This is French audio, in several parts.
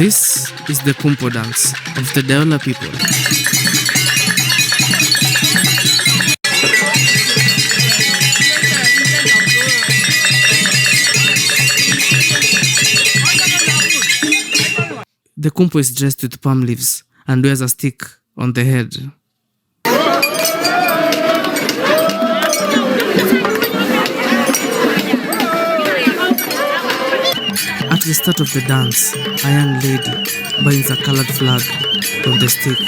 This is the Kumpo dance of the Deola people. The Kumpo is dressed with palm leaves and wears a stick on the head. At the start of the dance, a young lady binds a colored flag on the stick.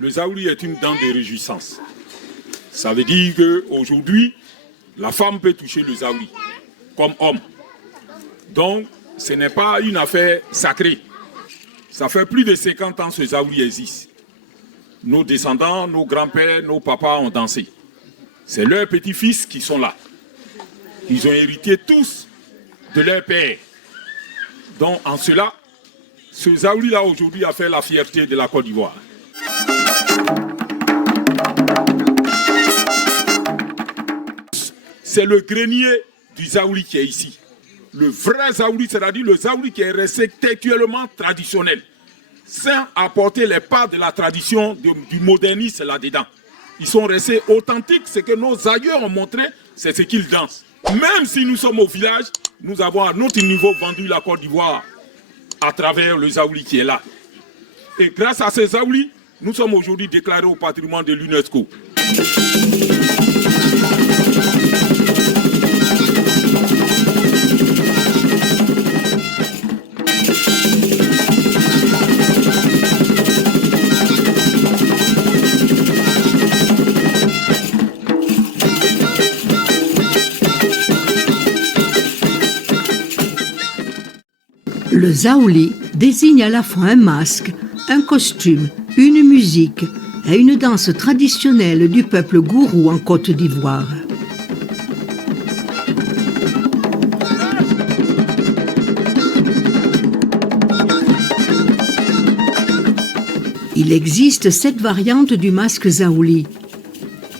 Le Zaouli est une dent de réjouissance. Ça veut dire qu'aujourd'hui, la femme peut toucher le Zaouli comme homme. Donc, ce n'est pas une affaire sacrée. Ça fait plus de 50 ans que ce Zaouli existe. Nos descendants, nos grands-pères, nos papas ont dansé. C'est leurs petits-fils qui sont là. Ils ont hérité tous de leur père. Donc, en cela, ce Zaouli-là aujourd'hui a fait la fierté de la Côte d'Ivoire. C'est le grenier du Zaouli qui est ici. Le vrai Zaouli, c'est-à-dire le Zaouli qui est resté textuellement traditionnel, sans apporter les pas de la tradition du modernisme là-dedans. Ils sont restés authentiques. Ce que nos aïeux ont montré, c'est ce qu'ils dansent. Même si nous sommes au village, nous avons à notre niveau vendu la Côte d'Ivoire à travers le Zaouli qui est là. Et grâce à ce Zaouli, nous sommes aujourd'hui déclarés au patrimoine de l'UNESCO. Le Zaouli désigne à la fois un masque, un costume, une musique et une danse traditionnelle du peuple gourou en Côte d'Ivoire. Il existe 7 variantes du masque Zaouli,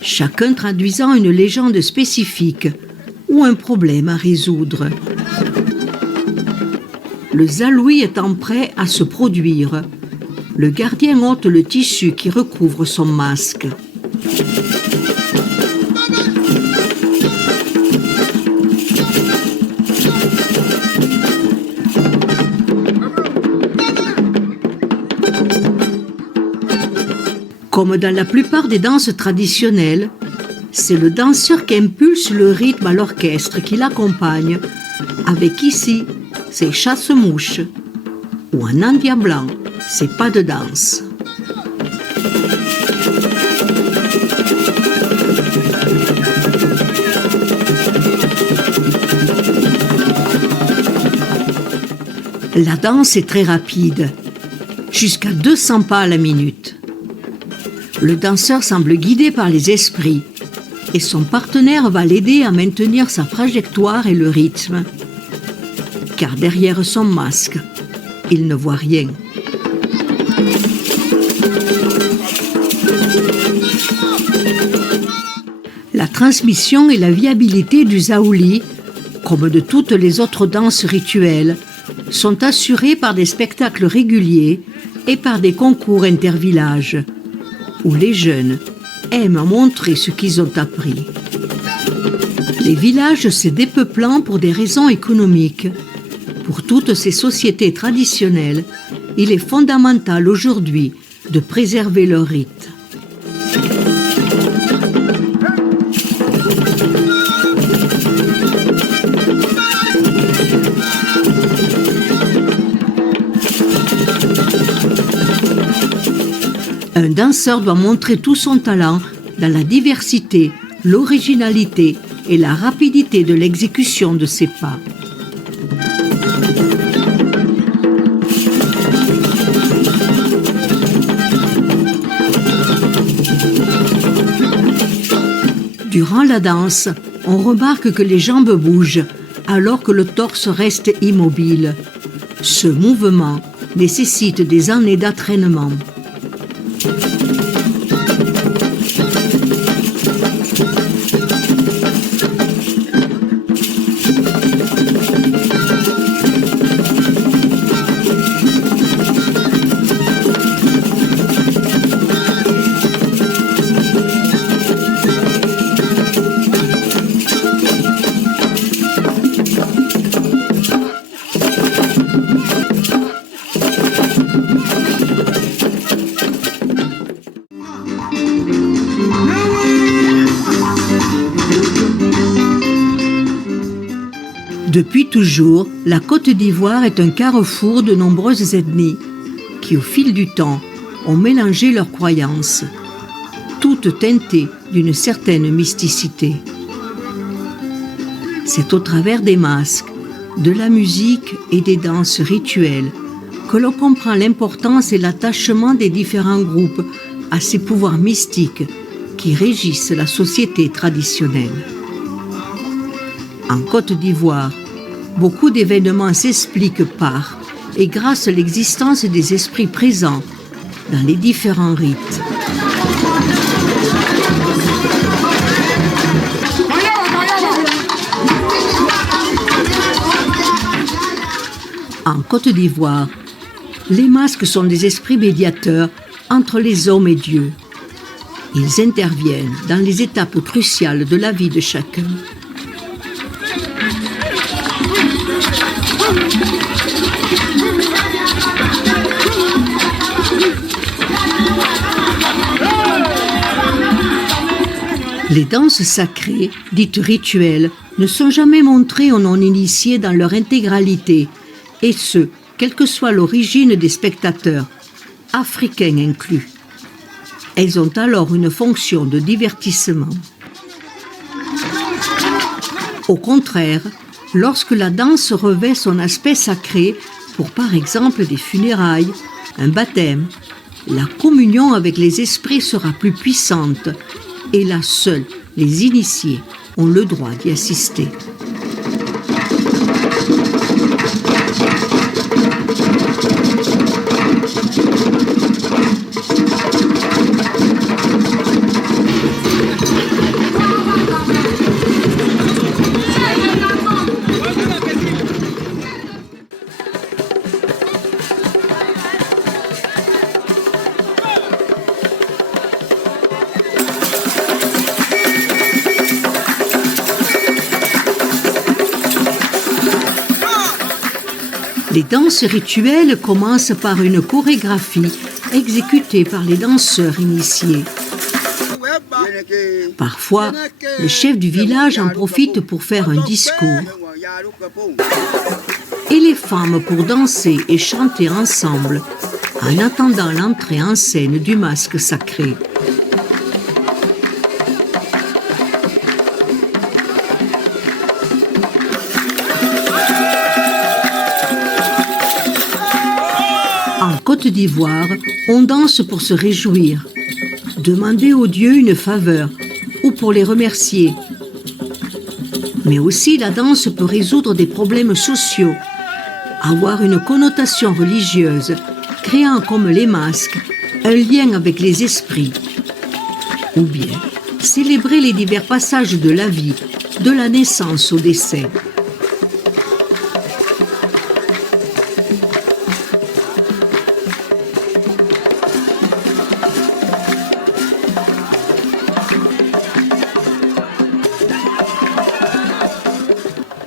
chacun traduisant une légende spécifique ou un problème à résoudre. Le Zaouli étant prêt à se produire, le gardien ôte le tissu qui recouvre son masque. Comme dans la plupart des danses traditionnelles, c'est le danseur qui impulse le rythme à l'orchestre qui l'accompagne, avec ici ses chasse-mouches ou en indien blanc, ses pas de danse. La danse est très rapide, jusqu'à 200 pas à la minute. Le danseur semble guidé par les esprits et son partenaire va l'aider à maintenir sa trajectoire et le rythme. Car derrière son masque, il ne voit rien. La transmission et la viabilité du Zaouli, comme de toutes les autres danses rituelles, sont assurées par des spectacles réguliers et par des concours intervillages, où les jeunes aiment montrer ce qu'ils ont appris. Les villages se dépeuplent pour des raisons économiques. Pour toutes ces sociétés traditionnelles, il est fondamental aujourd'hui de préserver leurs rites. Un danseur doit montrer tout son talent dans la diversité, l'originalité et la rapidité de l'exécution de ses pas. Durant la danse, on remarque que les jambes bougent alors que le torse reste immobile. Ce mouvement nécessite des années d'entraînement. Depuis toujours, la Côte d'Ivoire est un carrefour de nombreuses ethnies qui, au fil du temps, ont mélangé leurs croyances, toutes teintées d'une certaine mysticité. C'est au travers des masques, de la musique et des danses rituelles que l'on comprend l'importance et l'attachement des différents groupes à ces pouvoirs mystiques qui régissent la société traditionnelle. En Côte d'Ivoire, beaucoup d'événements s'expliquent par et grâce à l'existence des esprits présents dans les différents rites. En Côte d'Ivoire, les masques sont des esprits médiateurs entre les hommes et Dieu. Ils interviennent dans les étapes cruciales de la vie de chacun. Les danses sacrées, dites rituelles, ne sont jamais montrées aux non-initiés dans leur intégralité, et ce, quelle que soit l'origine des spectateurs, africains inclus. Elles ont alors une fonction de divertissement. Au contraire, lorsque la danse revêt son aspect sacré, pour par exemple des funérailles, un baptême, la communion avec les esprits sera plus puissante, et là seuls les initiés ont le droit d'y assister. Les danses rituelles commencent par une chorégraphie exécutée par les danseurs initiés. Parfois, le chef du village en profite pour faire un discours. Et les femmes pour danser et chanter ensemble en attendant l'entrée en scène du masque sacré. En Côte d'Ivoire, on danse pour se réjouir, demander aux dieux une faveur ou pour les remercier. Mais aussi la danse peut résoudre des problèmes sociaux, avoir une connotation religieuse, créant comme les masques un lien avec les esprits, ou bien célébrer les divers passages de la vie, de la naissance au décès.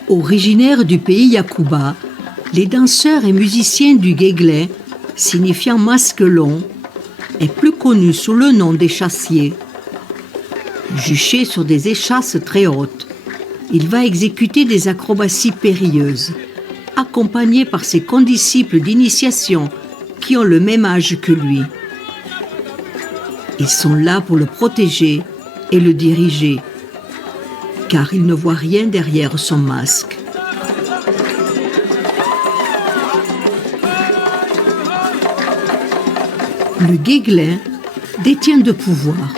Originaires du pays Yakuba, les danseurs et musiciens du guéglin, signifiant masque long, est plus connu sous le nom d'échassier. Juché sur des échasses très hautes, il va exécuter des acrobaties périlleuses, accompagné par ses condisciples d'initiation qui ont le même âge que lui. Ils sont là pour le protéger et le diriger, car il ne voit rien derrière son masque. Le guéglin détient deux pouvoirs.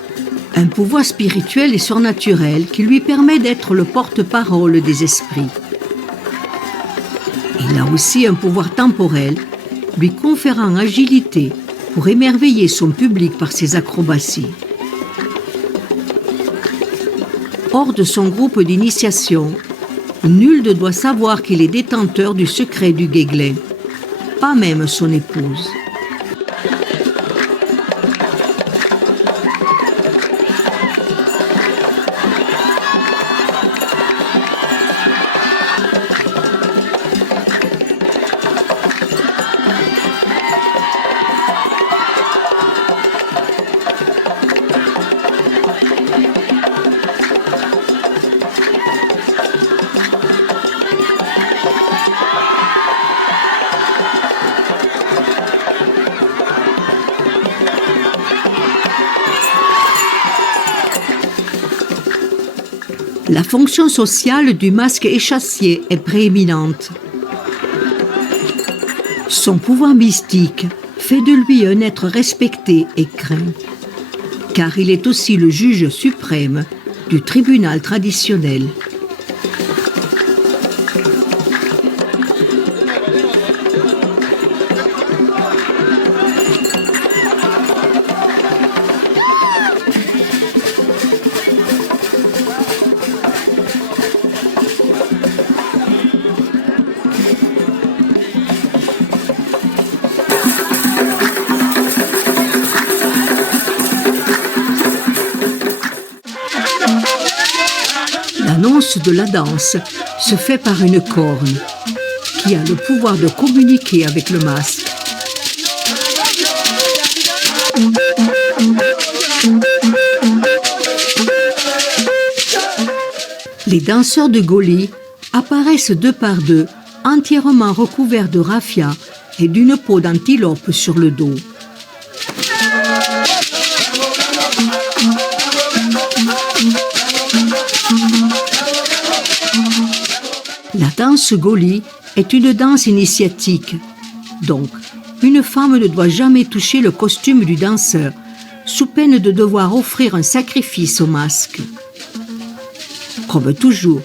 Un pouvoir spirituel et surnaturel qui lui permet d'être le porte-parole des esprits. Il a aussi un pouvoir temporel, lui conférant agilité pour émerveiller son public par ses acrobaties. Hors de son groupe d'initiation, nul ne doit savoir qu'il est détenteur du secret du guéglin, pas même son épouse. La fonction sociale du masque échassier est prééminente. Son pouvoir mystique fait de lui un être respecté et craint, car il est aussi le juge suprême du tribunal traditionnel. L'annonce de la danse se fait par une corne qui a le pouvoir de communiquer avec le masque. Les danseurs de Goli apparaissent deux par deux, entièrement recouverts de raffia et d'une peau d'antilope sur le dos. La danse Goli est une danse initiatique. Donc, une femme ne doit jamais toucher le costume du danseur, sous peine de devoir offrir un sacrifice au masque. Comme toujours,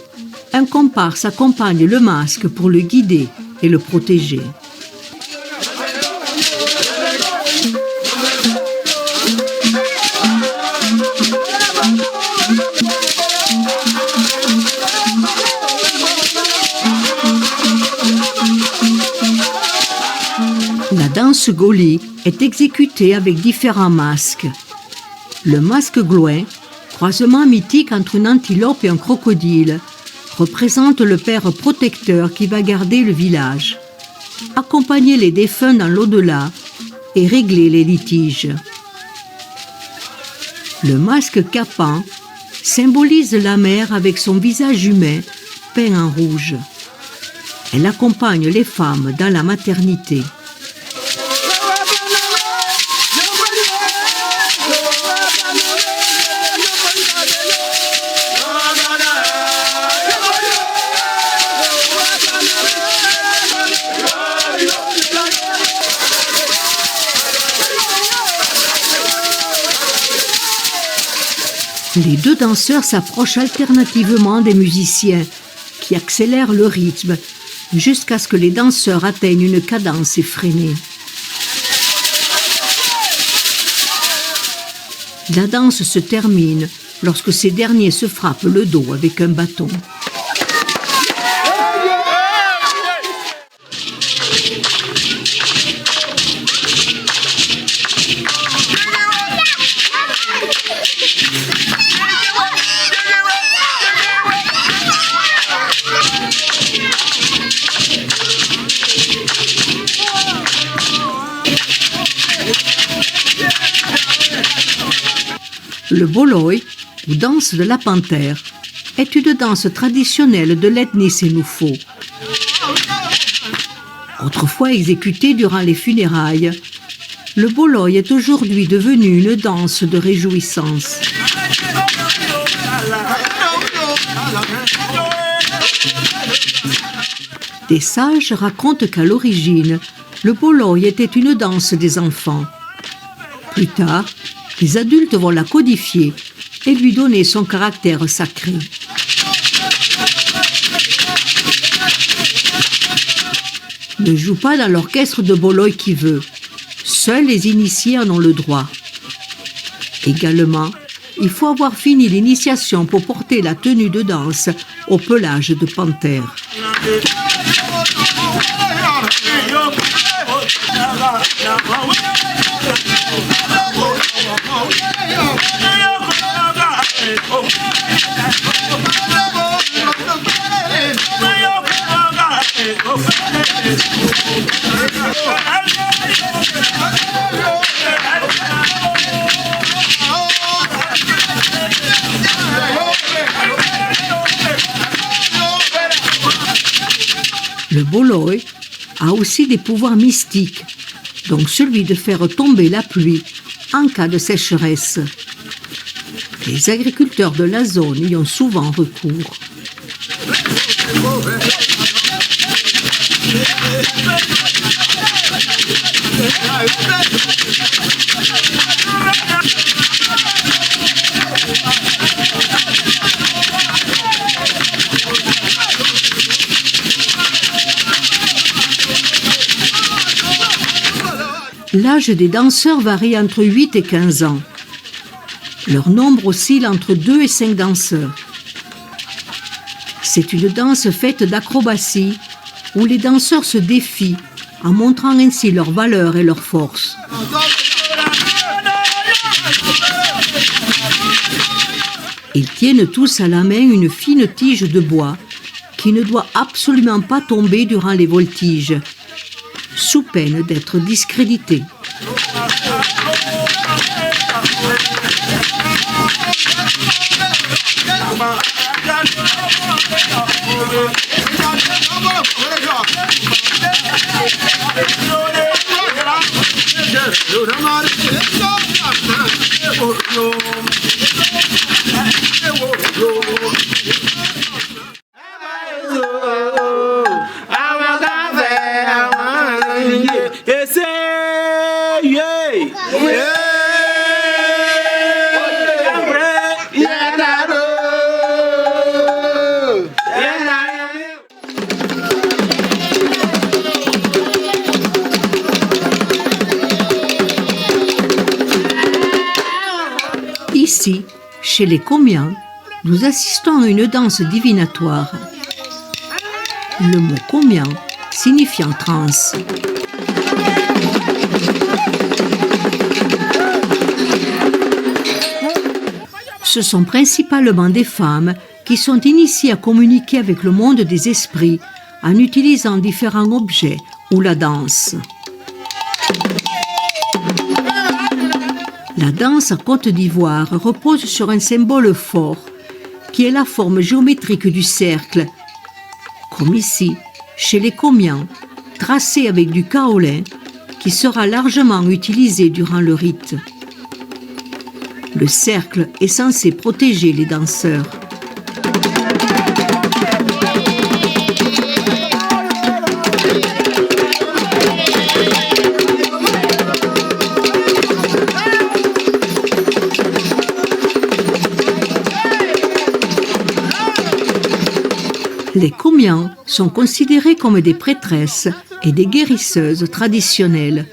un comparse accompagne le masque pour le guider et le protéger. La danse Goli est exécutée avec différents masques. Le masque Glouin, croisement mythique entre une antilope et un crocodile, représente le père protecteur qui va garder le village. accompagner les défunts dans l'au-delà et régler les litiges. Le masque Kapan symbolise la mère avec son visage humain peint en rouge. Elle accompagne les femmes dans la maternité. Les deux danseurs s'approchent alternativement des musiciens qui accélèrent le rythme jusqu'à ce que les danseurs atteignent une cadence effrénée. La danse se termine lorsque ces derniers se frappent le dos avec un bâton. Le boloi, ou danse de la panthère, est une danse traditionnelle de l'ethnie Sénoufo. Autrefois exécutée durant les funérailles, le boloi est aujourd'hui devenu une danse de réjouissance. Des sages racontent qu'à l'origine, le boloi était une danse des enfants. Plus tard, les adultes vont la codifier et lui donner son caractère sacré. Ne joue pas dans l'orchestre de boloi qui veut. Seuls les initiés en ont le droit. Également, il faut avoir fini l'initiation pour porter la tenue de danse au pelage de panthère. Le boloi a aussi des pouvoirs mystiques, donc celui de faire tomber la pluie en cas de sécheresse. Les agriculteurs de la zone y ont souvent recours. L'âge des danseurs varie entre 8 et 15 ans. Leur nombre oscille entre 2 et 5 danseurs. C'est une danse faite d'acrobatie où les danseurs se défient en montrant ainsi leur valeur et leur force. Ils tiennent tous à la main une fine tige de bois qui ne doit absolument pas tomber durant les voltiges, sous peine d'être discréditée. Ici, chez les Komians, nous assistons à une danse divinatoire. Le mot Komian signifiant transe. Ce sont principalement des femmes qui sont initiées à communiquer avec le monde des esprits en utilisant différents objets ou la danse. La danse en Côte d'Ivoire repose sur un symbole fort qui est la forme géométrique du cercle, comme ici, chez les Komians, tracé avec du kaolin, qui sera largement utilisé durant le rite. Le cercle est censé protéger les danseurs. Les Komians sont considérés comme des prêtresses et des guérisseuses traditionnelles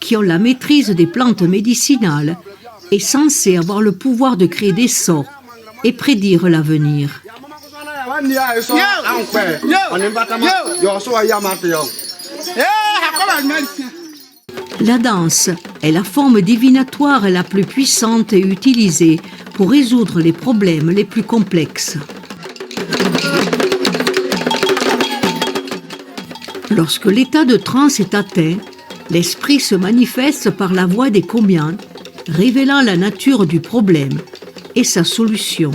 qui ont la maîtrise des plantes médicinales et censées avoir le pouvoir de créer des sorts et prédire l'avenir. La danse est la forme divinatoire la plus puissante et utilisée pour résoudre les problèmes les plus complexes. Lorsque l'état de transe est atteint, l'esprit se manifeste par la voix des Komians, révélant la nature du problème et sa solution.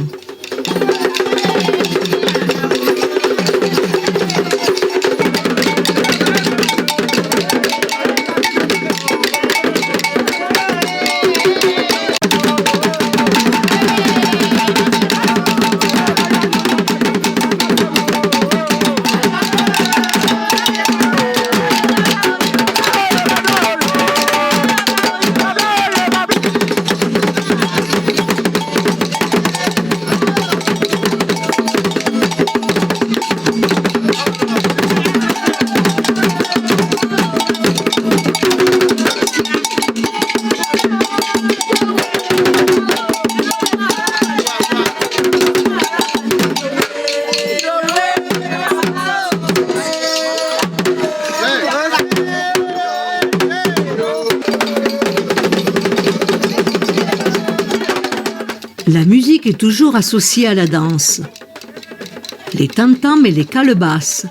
La musique est toujours associée à la danse. Les tam-tams et les calebasses,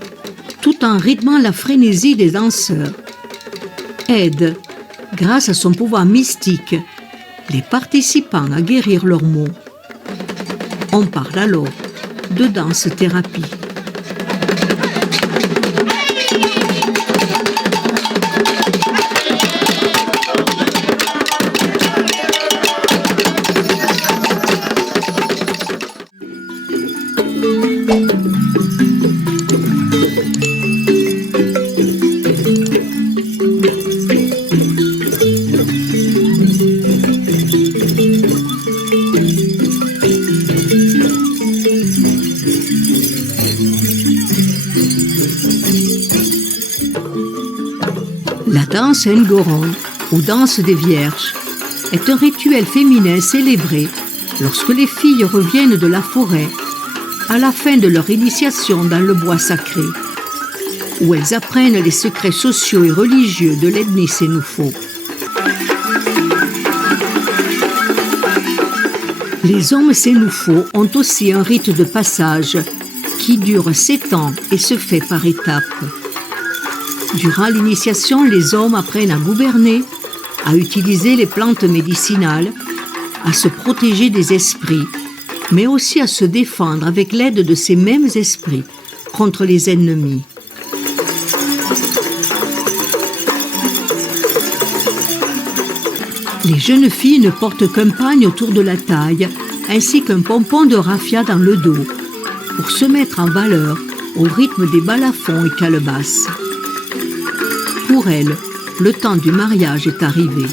tout en rythmant la frénésie des danseurs, aident, grâce à son pouvoir mystique, les participants à guérir leurs maux. On parle alors de danse-thérapie. La danse Ngoron, ou danse des vierges, est un rituel féminin célébré lorsque les filles reviennent de la forêt à la fin de leur initiation dans le bois sacré, où elles apprennent les secrets sociaux et religieux de l'ethnie Sénoufo. Les hommes Sénoufo ont aussi un rite de passage qui dure 7 ans et se fait par étapes. Durant l'initiation, les hommes apprennent à gouverner, à utiliser les plantes médicinales, à se protéger des esprits, mais aussi à se défendre avec l'aide de ces mêmes esprits contre les ennemis. Les jeunes filles ne portent qu'un pagne autour de la taille, ainsi qu'un pompon de raffia dans le dos, pour se mettre en valeur au rythme des balafons et calebasses. Pour elles, le temps du mariage est arrivé.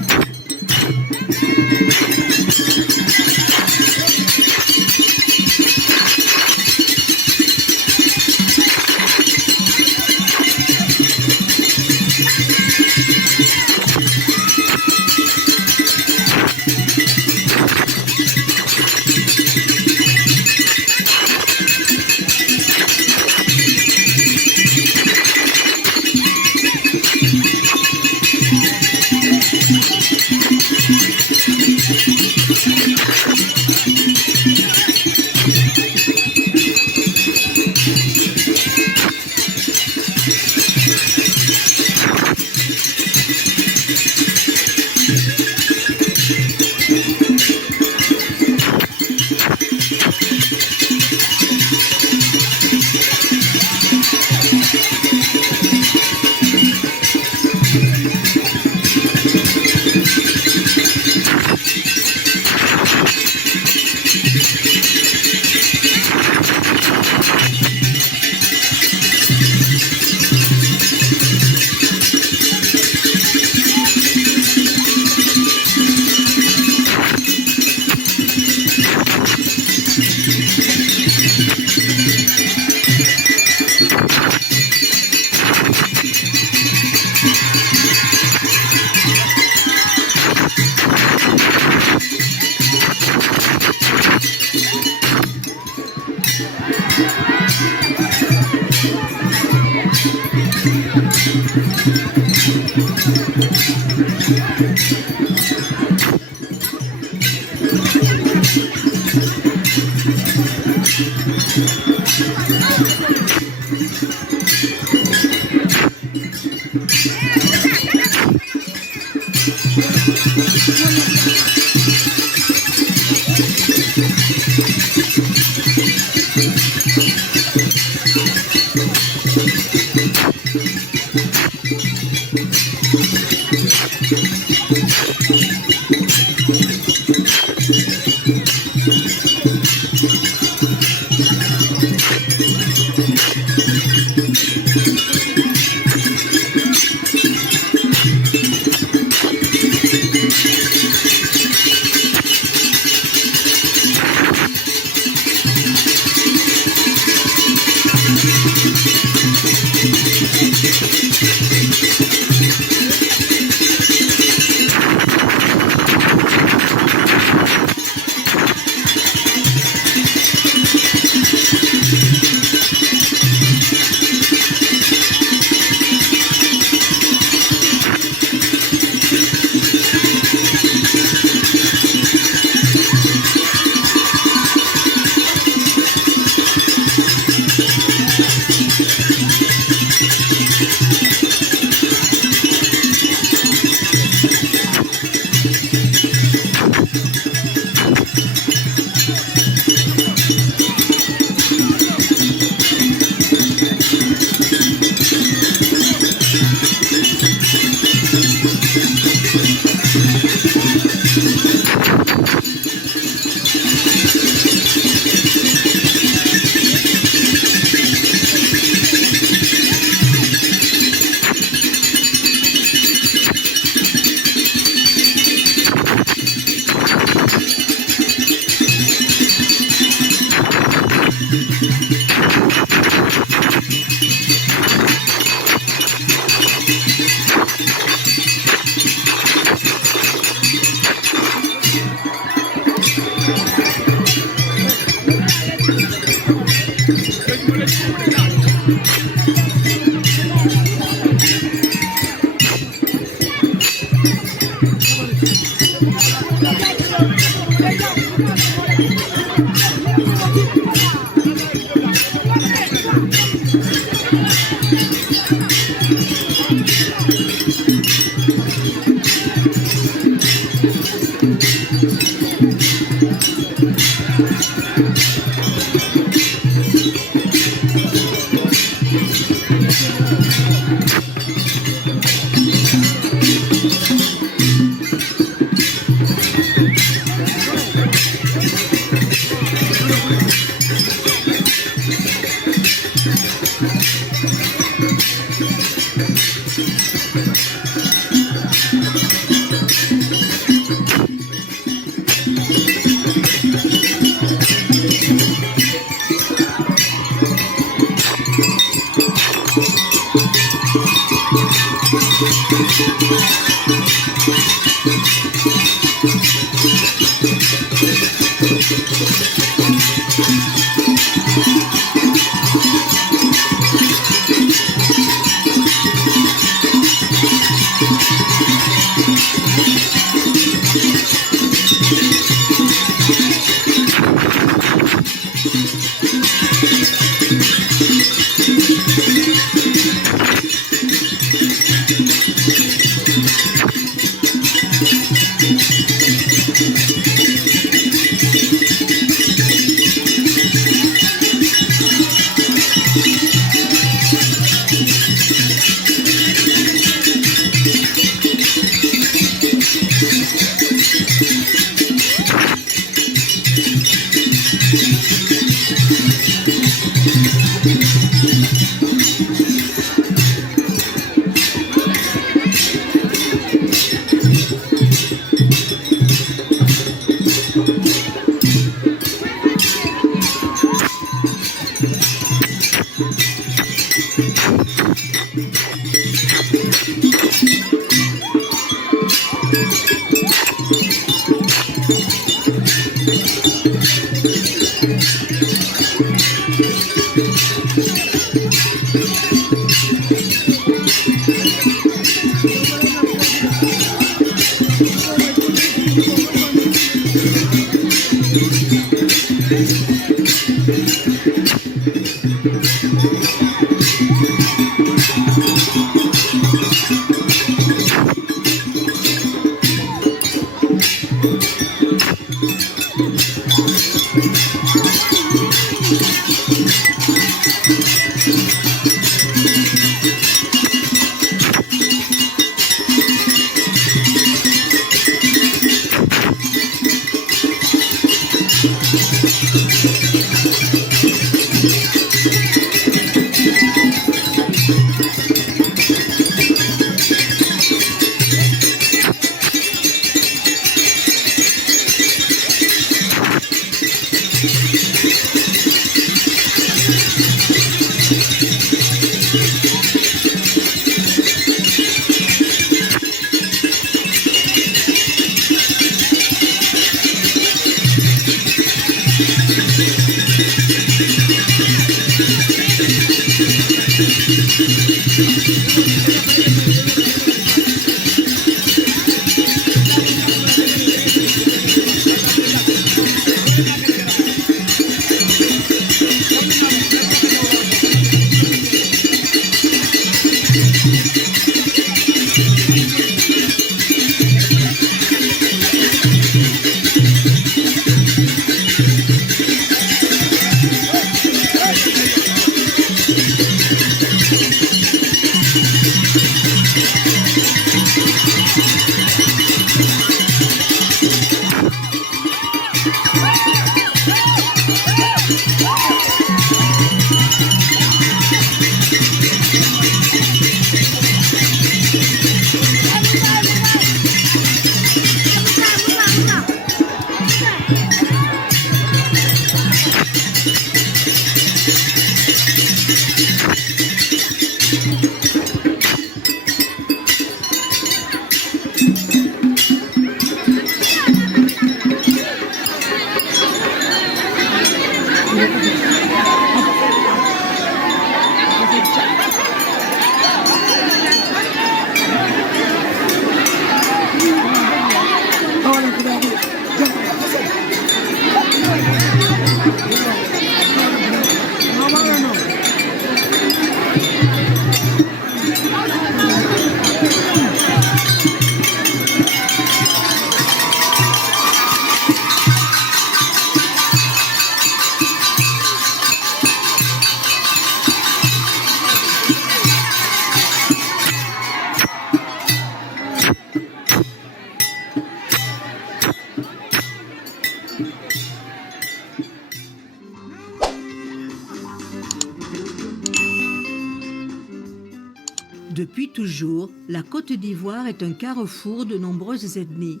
Depuis toujours, la Côte d'Ivoire est un carrefour de nombreuses ethnies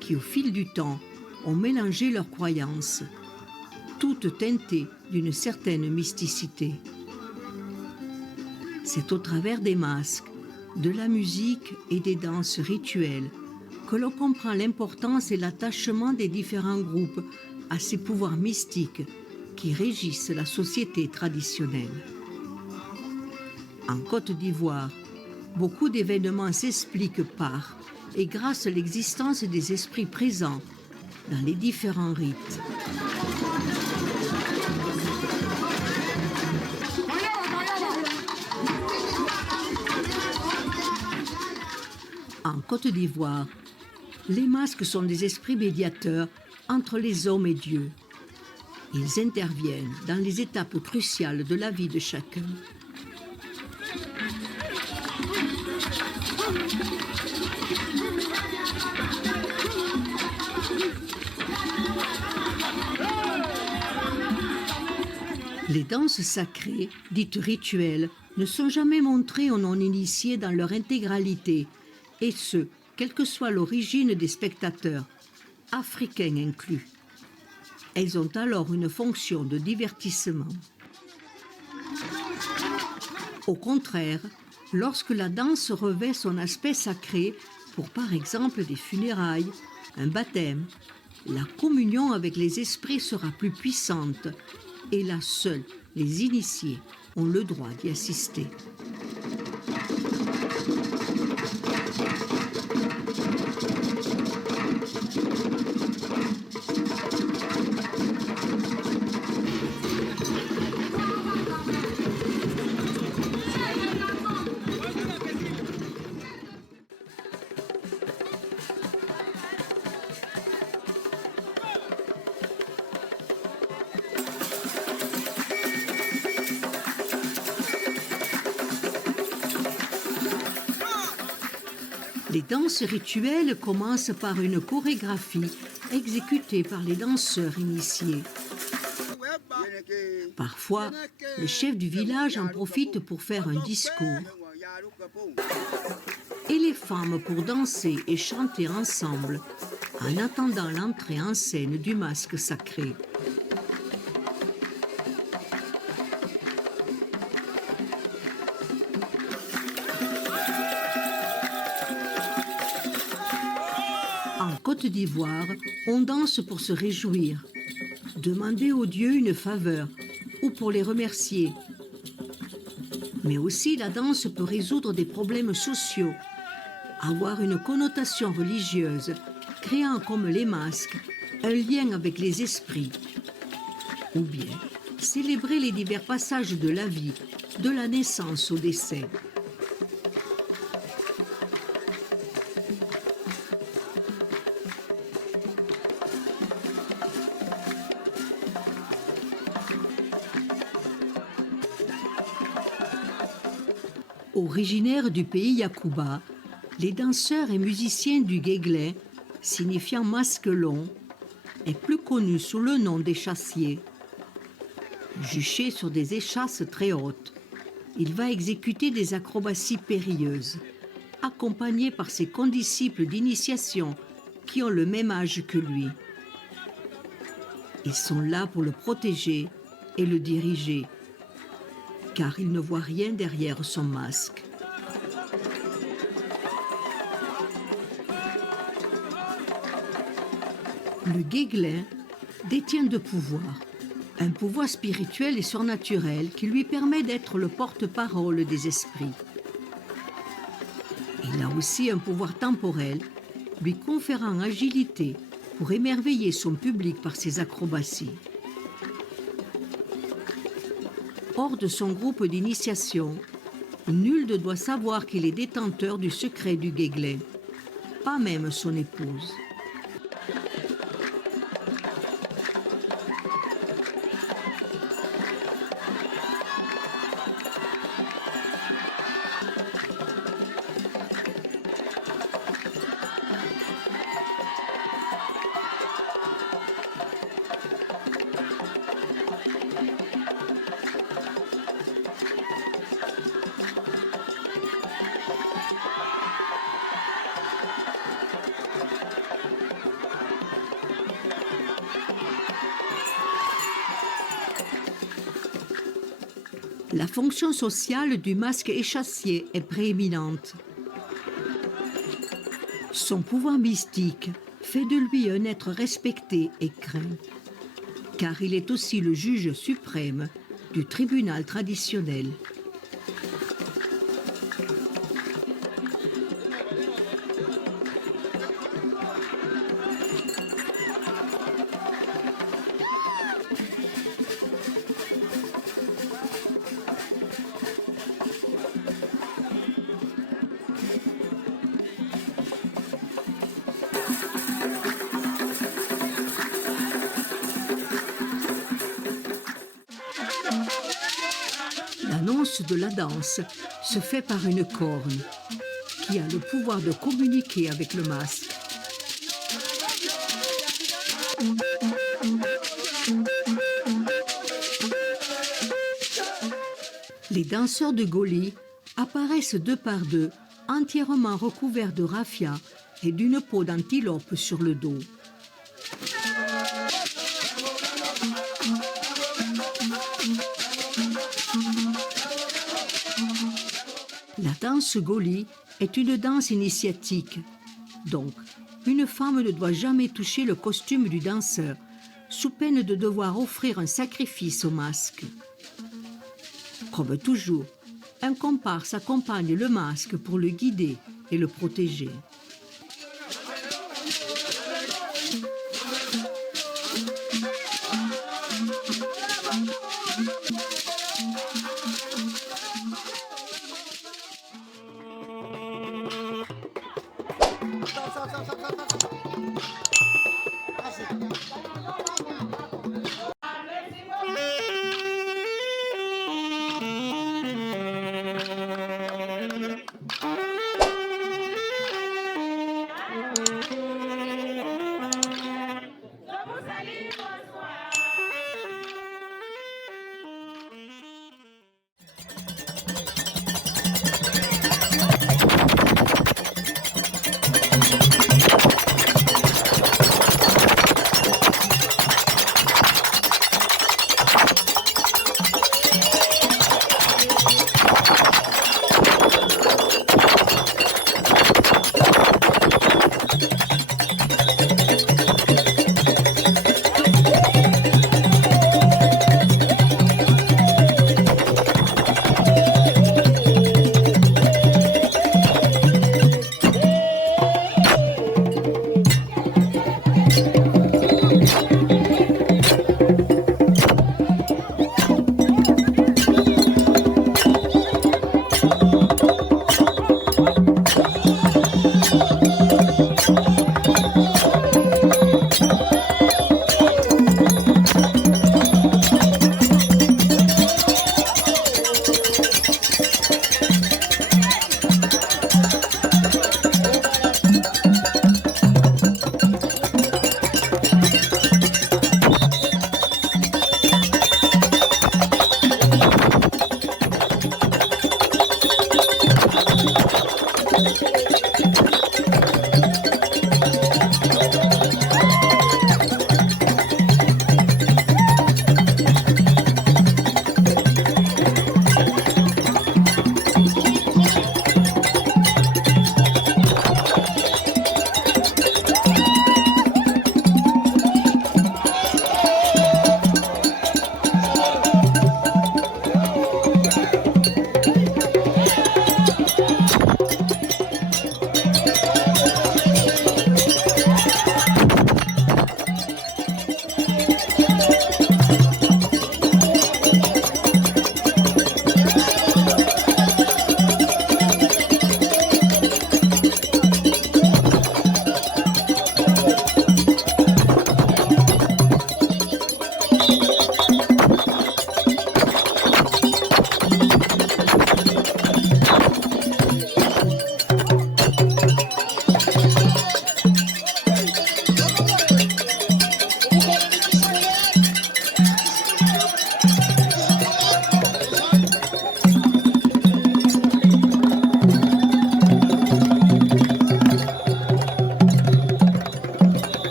qui, au fil du temps, ont mélangé leurs croyances, toutes teintées d'une certaine mysticité. C'est au travers des masques, de la musique et des danses rituelles que l'on comprend l'importance et l'attachement des différents groupes à ces pouvoirs mystiques qui régissent la société traditionnelle. En Côte d'Ivoire, beaucoup d'événements s'expliquent par et grâce à l'existence des esprits présents dans les différents rites. En Côte d'Ivoire, les masques sont des esprits médiateurs entre les hommes et Dieu. Ils interviennent dans les étapes cruciales de la vie de chacun. Les danses sacrées, dites rituelles, ne sont jamais montrées aux non-initiés dans leur intégralité, et ce, quelle que soit l'origine des spectateurs, africains inclus. Elles ont alors une fonction de divertissement. Au contraire, lorsque la danse revêt son aspect sacré, pour par exemple des funérailles, un baptême, la communion avec les esprits sera plus puissante, et là seuls les initiés ont le droit d'y assister. Les danses rituelles commencent par une chorégraphie exécutée par les danseurs initiés. Parfois, le chef du village en profite pour faire un discours. Et les femmes pour danser et chanter ensemble en attendant l'entrée en scène du masque sacré. En Côte d'Ivoire, on danse pour se réjouir, demander aux dieux une faveur ou pour les remercier. Mais aussi la danse peut résoudre des problèmes sociaux, avoir une connotation religieuse, créant comme les masques un lien avec les esprits, ou bien célébrer les divers passages de la vie, de la naissance au décès. Originaires du pays Yakuba, les danseurs et musiciens du guéglin, signifiant masque long, est plus connu sous le nom d'échassier. Juché sur des échasses très hautes, il va exécuter des acrobaties périlleuses, accompagné par ses condisciples d'initiation qui ont le même âge que lui. Ils sont là pour le protéger et le diriger, car il ne voit rien derrière son masque. Le guéglin détient deux pouvoirs. Un pouvoir spirituel et surnaturel qui lui permet d'être le porte-parole des esprits. Il a aussi un pouvoir temporel, lui conférant agilité pour émerveiller son public par ses acrobaties. Hors de son groupe d'initiation, nul ne doit savoir qu'il est détenteur du secret du guéglin, pas même son épouse. La fonction sociale du masque échassier est prééminente. Son pouvoir mystique fait de lui un être respecté et craint, car il est aussi le juge suprême du tribunal traditionnel. L'annonce de la danse se fait par une corne qui a le pouvoir de communiquer avec le masque. Les danseurs de Goli apparaissent deux par deux, entièrement recouverts de raffia et d'une peau d'antilope sur le dos. La danse Goli est une danse initiatique. Donc, une femme ne doit jamais toucher le costume du danseur, sous peine de devoir offrir un sacrifice au masque. Comme toujours, un comparse accompagne le masque pour le guider et le protéger.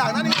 ด่างนั่นเอง